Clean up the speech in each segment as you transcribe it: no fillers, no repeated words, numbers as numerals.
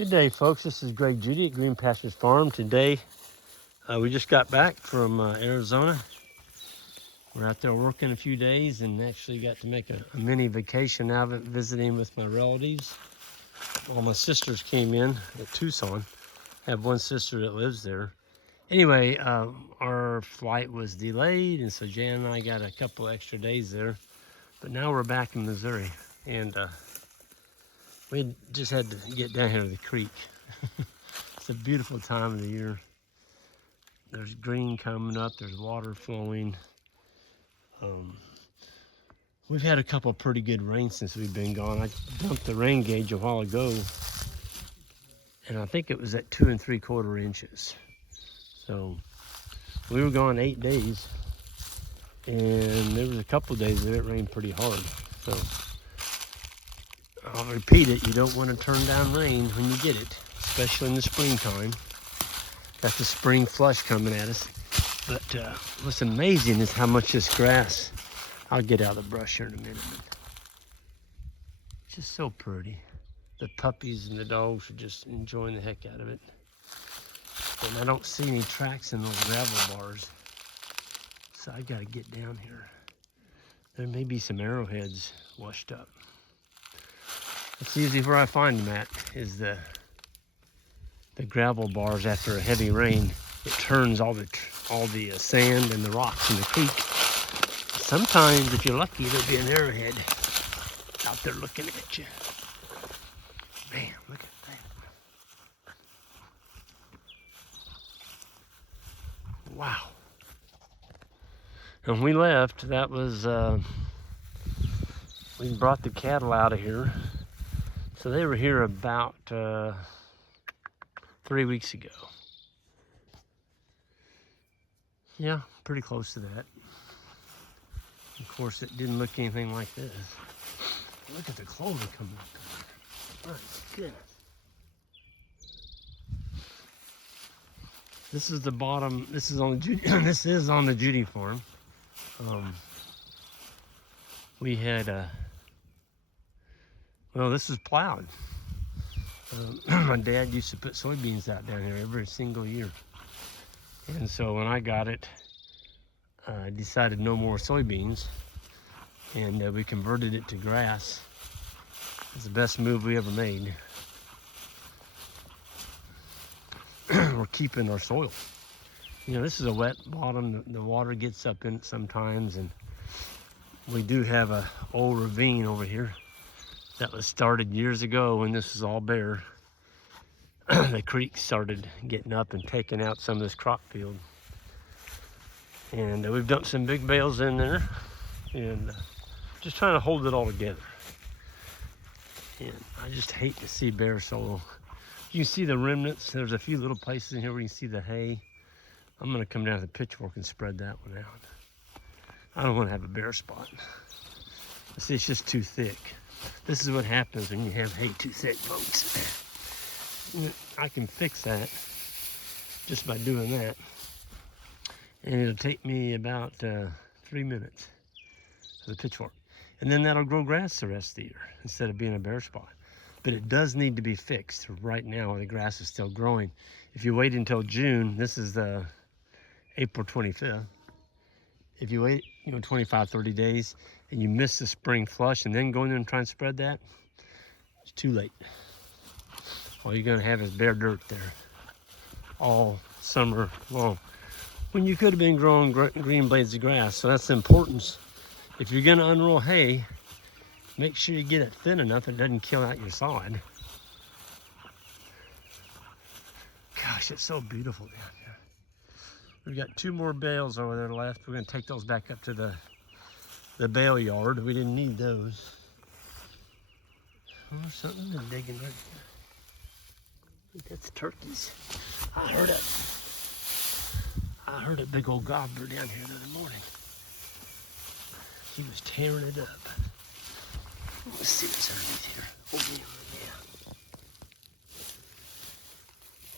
Good day, folks. This is Greg Judy at Green Pastures Farm. Today, we just got back from Arizona. We're out there working a few days and actually got to make a mini vacation out of it, visiting with my relatives. All my sisters came in at Tucson. I have one sister that lives there. Anyway, our flight was delayed, and so Jan and I got a couple extra days there. But now we're back in Missouri, and we just had to get down here to the creek. It's a beautiful time of the year. There's green coming up, there's water flowing. We've had a couple pretty good rains since we've been gone. I dumped the rain gauge a while ago, and I think it was at 2 3/4 inches. So we were gone 8 days, and there was a couple days that it rained pretty hard. So I'll repeat it, you don't want to turn down rain when you get it, especially in the springtime. Got the spring flush coming at us. But what's amazing is how much this grass, I'll get out of the brush here in a minute. It's just so pretty. The puppies and the dogs are just enjoying the heck out of it. And I don't see any tracks in those gravel bars. So I gotta get down here. There may be some arrowheads washed up. That's usually where I find them at, is the gravel bars after a heavy rain. It turns all the sand and the rocks in the creek. Sometimes, if you're lucky, there'll be an arrowhead out there looking at you. Man, look at that. Wow. When we left, that was, we brought the cattle out of here. So they were here about 3 weeks ago. Yeah, pretty close to that. Of course, it didn't look anything like this. Look at the clover coming up. My goodness. This is the bottom. This is on the Judy. This is on the Judy farm. We had well, this was plowed. My dad used to put soybeans out down here every single year. And so when I got it, I decided no more soybeans, and we converted it to grass. It's the best move we ever made. We're keeping our soil. You know, this is a wet bottom. The water gets up in it sometimes, and we do have an old ravine over here that was started years ago when this was all bare. The creek started getting up and taking out some of this crop field. And we've dumped some big bales in there, and just trying to hold it all together. And I just hate to see bare soil. You can see the remnants. There's a few little places in here where you can see the hay. I'm gonna come down with a pitchfork and spread that one out. I don't wanna have a bare spot. See, it's just too thick. This is what happens when you have hay too thick, folks. I can fix that just by doing that. And it'll take me about 3 minutes for the pitchfork. And then that'll grow grass the rest of the year instead of being a bare spot. But it does need to be fixed right now. The grass is still growing. If you wait until June, this is the April 25th. If you wait, 25, 30 days, and you miss the spring flush and then go in there and try and spread that, it's too late. All you're gonna have is bare dirt there all summer long, when you could have been growing green blades of grass. So that's the importance. If you're gonna unroll hay, make sure you get it thin enough it doesn't kill out your sod. Gosh, it's so beautiful down here. We've got 2 more bales over there left. We're gonna take those back up to the bale yard. We didn't need those. Oh, something they're digging right there. I think that's turkeys. I heard a big old gobbler down here the other morning. He was tearing it up. Let's see what's underneath here. Oh, yeah.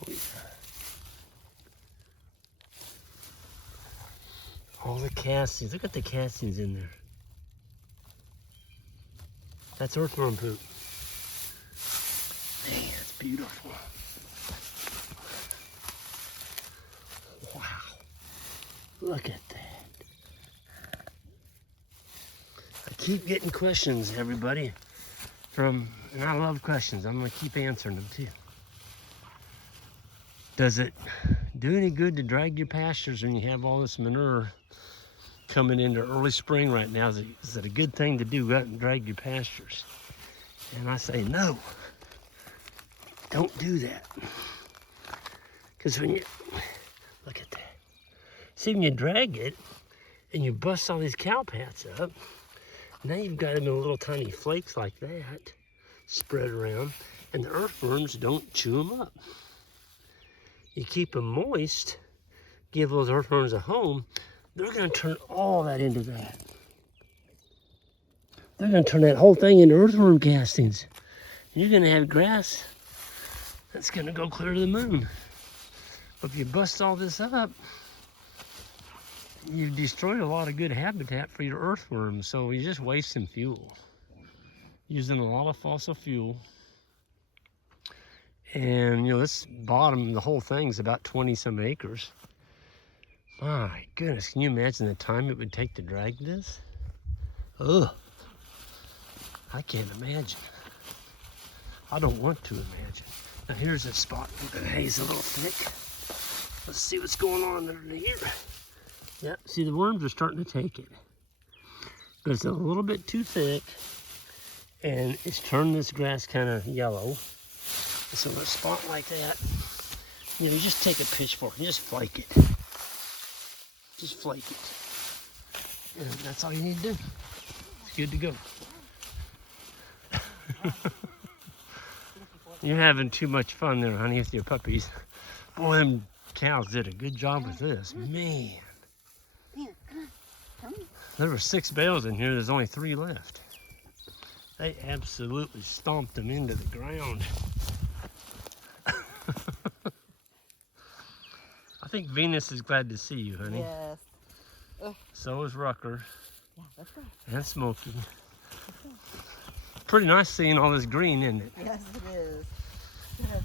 Oh, yeah. All the castings. Look at the castings in there. That's earthworm poop. Man, it's beautiful. Wow. Look at that. I keep getting questions, everybody, and I love questions. I'm going to keep answering them too. Does it do any good to drag your pastures when you have all this manure coming into early spring right now? Is it a good thing to do, go out and drag your pastures? And I say, no, don't do that. Because when you, look at that. See, when you drag it and you bust all these cow pats up, now you've got them in little tiny flakes like that spread around, and the earthworms don't chew them up. You keep them moist, give those earthworms a home, they're going to turn all that into that. They're going to turn that whole thing into earthworm castings. You're going to have grass that's going to go clear to the moon. But if you bust all this up, you've destroyed a lot of good habitat for your earthworms. So you're just wasting fuel. Using a lot of fossil fuel. And, you know, this bottom, the whole thing's about 20 some acres. My goodness, can you imagine the time it would take to drag this? Ugh. I can't imagine. I don't want to imagine. Now here's a spot where the hay's a little thick. Let's see what's going on under here. Yep, see the worms are starting to take it. But it's a little bit too thick, and it's turned this grass kind of yellow. So in a spot like that, you know, you just take a pitchfork and just flake it. Just flake it. And that's all you need to do. It's good to go. You're having too much fun there, honey, with your puppies. Boy, them cows did a good job with this. Man. There were 6 bales in here. There's only 3 left. They absolutely stomped them into the ground. I think Venus is glad to see you, honey. Yes. Ugh. So is Rucker. Yeah, that's right. And Smokey. Pretty nice seeing all this green, isn't it? Yes, it is. Yes.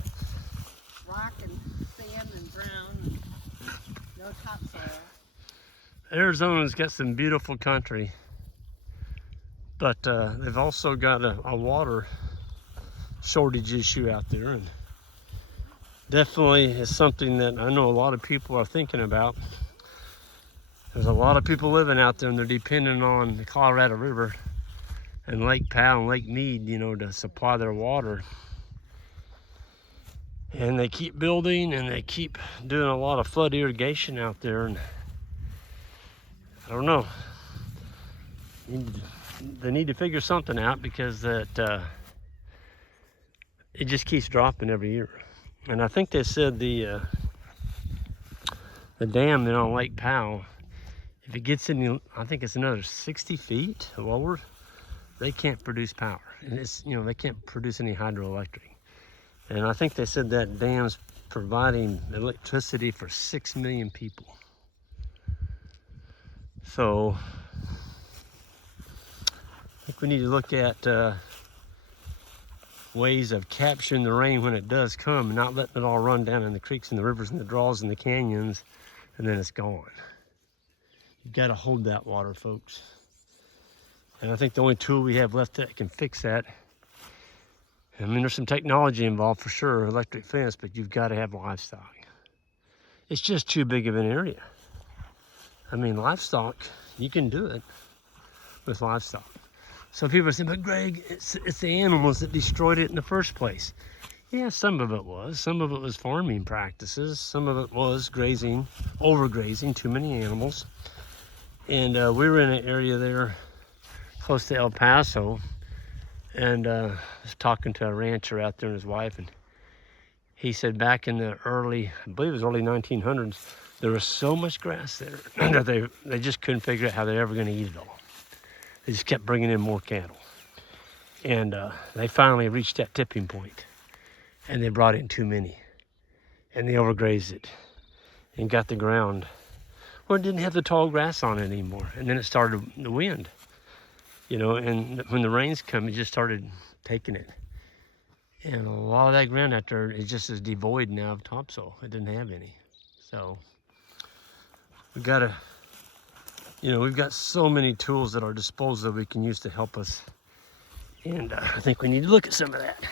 Rock and sand and brown and no topsoil. Arizona's got some beautiful country, but they've also got a water shortage issue out there, and definitely is something that I know a lot of people are thinking about. There's a lot of people living out there, and they're depending on the Colorado River and Lake Powell and Lake Mead, you know, to supply their water. And they keep building, and they keep doing a lot of flood irrigation out there, and I don't know. They need to figure something out, because that it just keeps dropping every year. And I think they said the dam then on Lake Powell, if it gets in, I think it's another 60 feet lower, they can't produce power. And it's, you know, they can't produce any hydroelectric. And I think they said that dam's providing electricity for 6 million people. So I think we need to look at ways of capturing the rain when it does come, and not letting it all run down in the creeks and the rivers and the draws and the canyons, and then it's gone. You've got to hold that water, folks. And I think the only tool we have left that can fix that, I mean, there's some technology involved for sure, electric fence, but you've got to have livestock. It's just too big of an area. I mean, livestock, you can do it with livestock. So people say, but Greg, it's the animals that destroyed it in the first place. Yeah, some of it was. Some of it was farming practices. Some of it was grazing, overgrazing, too many animals. And we were in an area there close to El Paso, and I was talking to a rancher out there and his wife, and he said back in the early, I believe it was early 1900s, there was so much grass there that they just couldn't figure out how they're ever going to eat it all. They just kept bringing in more cattle. And they finally reached that tipping point, and they brought in too many. And they overgrazed it and got the ground. Well, it didn't have the tall grass on it anymore. And then it started the wind, you know, and when the rains come, it just started taking it. And a lot of that ground out there is just as devoid now of topsoil. It didn't have any. So we gotta, we've got so many tools at our disposal that we can use to help us. And I think we need to look at some of that.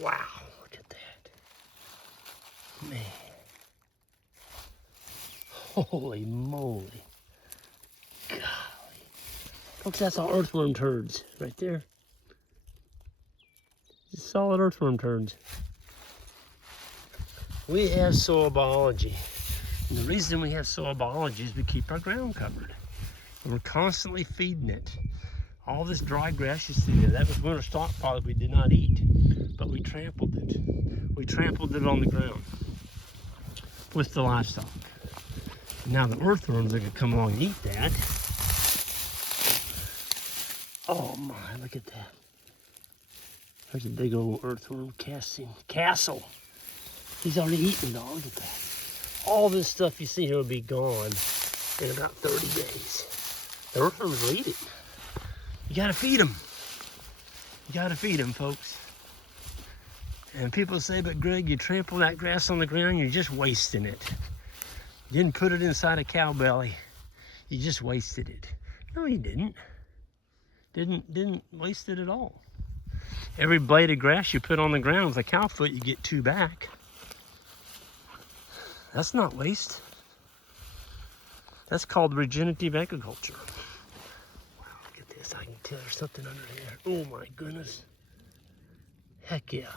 Wow, look at that. Man. Holy moly. Golly. Folks, that's all earthworm turds right there. Just solid earthworm turds. We have soil biology. And the reason we have soil biology is we keep our ground covered. And we're constantly feeding it. All this dry grass you see there, that was winter stockpile that we did not eat, but we trampled it. We trampled it on the ground with the livestock. Now the earthworms are gonna come along and eat that. Oh my, look at that. There's a big old earthworm castle. He's already eaten it all, look at that. All this stuff you see here will be gone in about 30 days. The earthworms will eat it. You gotta feed them. You gotta feed them, folks. And people say, but Greg, you trample that grass on the ground, you're just wasting it. You didn't put it inside a cow belly. You just wasted it. No, you didn't. Didn't waste it at all. Every blade of grass you put on the ground with a cow foot, you get 2 back. That's not waste. That's called regenerative agriculture. Wow, look at this. I can tell there's something under there. Oh my goodness. Heck yeah.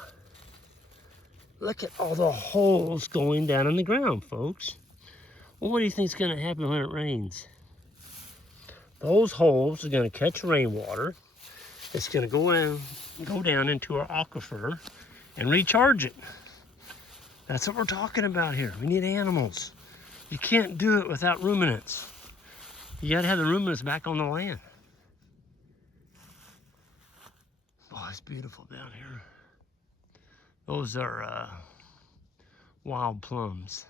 Look at all the holes going down in the ground, folks. Well, what do you think is going to happen when it rains? Those holes are going to catch rainwater. It's going to go down into our aquifer and recharge it. That's what we're talking about here. We need animals. You can't do it without ruminants. You got to have the ruminants back on the land. Oh, it's beautiful down here. Those are wild plums.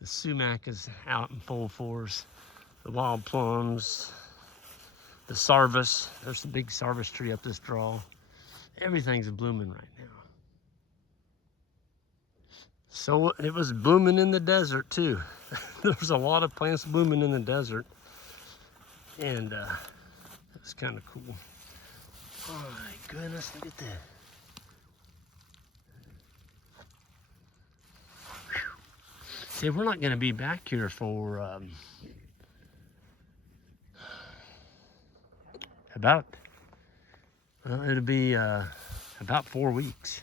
The sumac is out in full force. The wild plums, the sarvis. There's the big sarvis tree up this draw. Everything's blooming right now. So it was blooming in the desert too. There's a lot of plants blooming in the desert. And it's kind of cool. Oh my goodness, look at that. See, we're not going to be back here for it'll be about 4 weeks.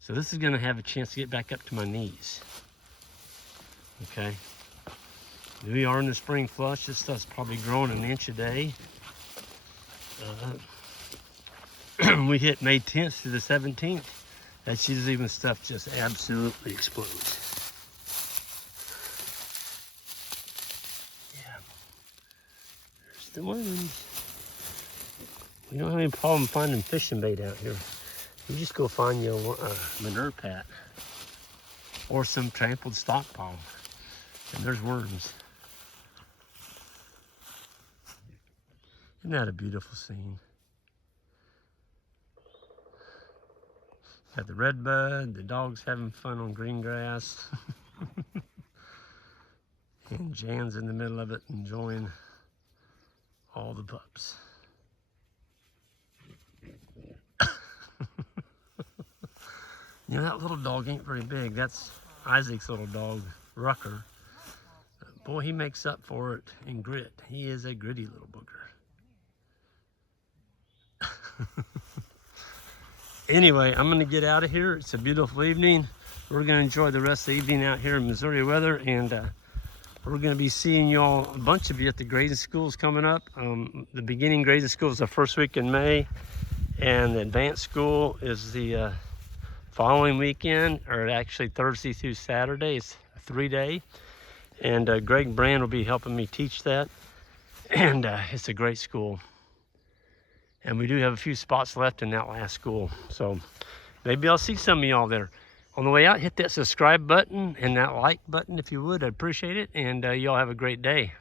So this is going to have a chance to get back up to my knees. Okay. We are in the spring flush. This stuff's probably growing 1 inch a day. We hit May 10th to the 17th. That's usually when stuff just absolutely explodes. Yeah. There's the worms. We don't have any problem finding fishing bait out here. You just go find your manure pat or some trampled stockpile, and there's worms. Isn't that a beautiful scene? Got the redbud, the dogs having fun on green grass, and Jan's in the middle of it enjoying all the pups. You know, that little dog ain't very big. That's Isaac's little dog, Rucker. Boy, he makes up for it in grit. He is a gritty little booger. Anyway, I'm going to get out of here. It's a beautiful evening. We're going to enjoy the rest of the evening out here in Missouri weather, and we're going to be seeing you all, a bunch of you, at the grading schools coming up. The beginning grading school is the first week in May, and the advanced school is the following weekend, or actually Thursday through Saturday. It's a 3-day, and Greg Brand will be helping me teach that, and it's a great school. And we do have a few spots left in that last school, so maybe I'll see some of y'all there. On the way out, hit that subscribe button and that like button if you would. I'd appreciate it, and y'all have a great day.